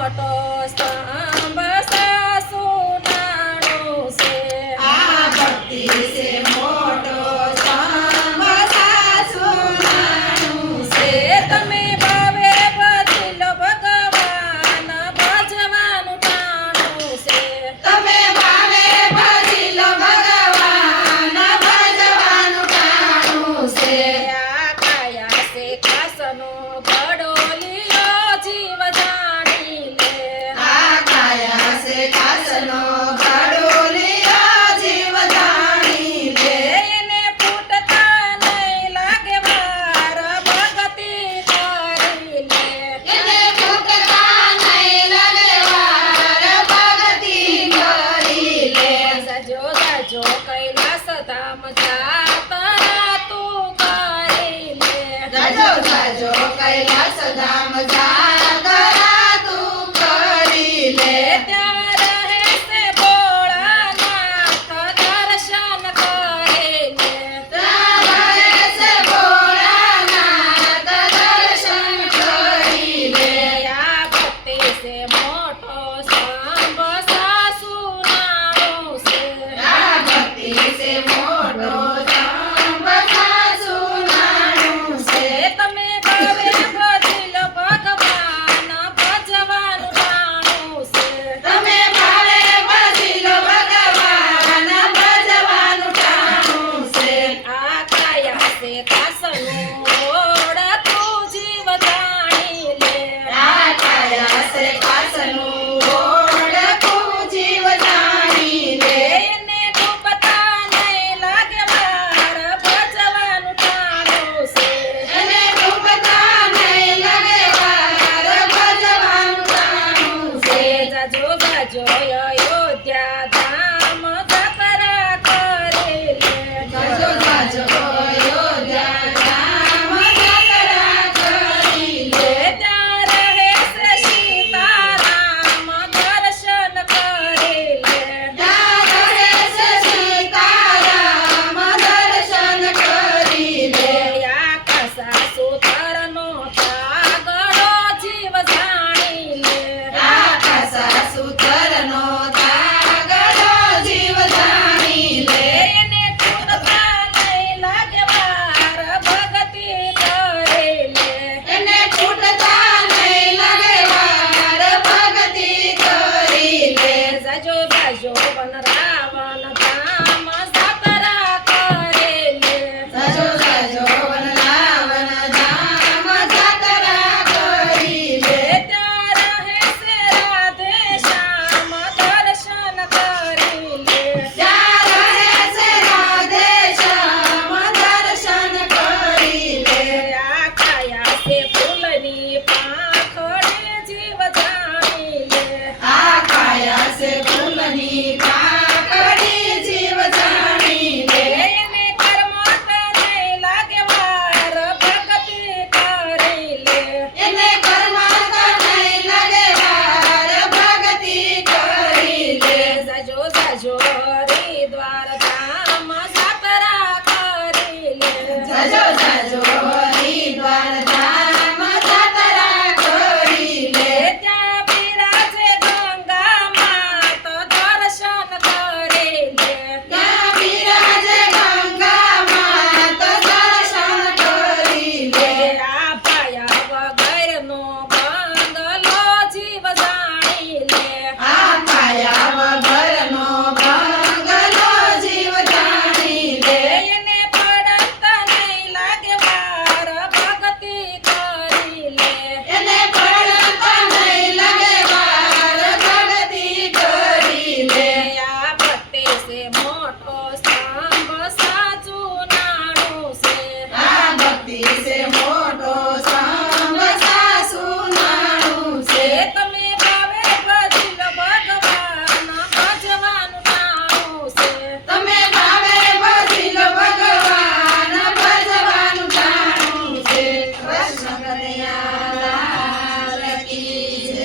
મોટો સ્તંભ સાસુનાનું છે. આ ભક્તિ છે મોટો સ્તંભ સાસુનાનું છે. તમે ભાવે ભજી લો ભગવાન ભજવાનું ટાણું છે. તમે ભાવે ભજી લો ભગવાન ભજવાનું ટાણું છે. આ કાયા છે કાસનો ઘડોલિયો જીવ જાણી લે. આ કાયા છે કાસનો ઘડોલિયો જીવ જાણી લે. એને ફૂટતા નહીં લાગે વાર ભક્તિ કરી લે. એને ફૂટતા નહીં લાગે વાર ભક્તિ કરી લે. સજો સજો કૈલાસ ધામ જાતરા તું કરી લે. જાજો જાજો કૈલાસ ધામ જાતરા તું કરી લે. ત્યાં રહે છે ભોળાનાથ દર્શન કરે લે. ત્યાં રહે છે ભોળાનાથ દર્શન કરી લે. આ ભક્તિ છે મોટો સ્તંભ સાસુનાનું છે. આ ભક્તિ છે મોટો સ્તંભ સાસુનાનું છે. તમે ભાવે ભજી લો ભગવાન ભજવાનું ટાણું છે. તમે ભાવે ભજી લો ભગવાન ભજવાનું ટાણું છે. આ કાયા છે કાસનું ઓળખું જીવ જાણી લે. આ કાયા છે કાસનું ઓળખું જીવ જાણી લે. એને ડૂબતા નહીં લાગે વાર ભજવાનું ટાણું છે. એને ડૂબતા નહીં લાગે વાર ભજવાનું ટાણું છે. જાજો જાજો અયોધ્યા ધામ જાત્રા કરી લે. જાજો જાજો અયોધ્યા ધામ જાત્રા કરી લે. ત્યાં રહે છે સીતારામ દર્શન કરી લે. ત્યાં રહે છે સીતારામ દર્શન કરી લે. આકાશ સુતરનો કાગળો જીવ જાણી લે. આખા સાસુતરનો તાગડો જીવ જાણી લે. એને ખૂટતા નહીં લાગે વાર ભક્તિ કરી લે. એને છૂટતા નહીં લાગે વાર ભક્તિ કરી લે. જાજો જાજો વન રાવણ ધામ જાત્રા કરી લે. જાજો જાજો વનરાવન ધામ જાત્રા કરી લે. ત્યાં રહે છે રાધે શ્યામ દર્શન કરી લે. ત્યાં રહે છે રાધે શ્યામ દર્શન કરી લે. આ કાયા છે ફૂલની પાંખડી જીવ જાણી લે. આ કાયા છે ફૂલની પાંખડી જીવ જાણી લે. એને કર્મોત નહીં લાગે વાર ભક્તિ કરી લે. એને કર્મત નહીં લાગે વાર ભક્તિ કરી લે. જાજો જાજો હરિદ્વાર ધામ જાત્રા કરી લે. જાજો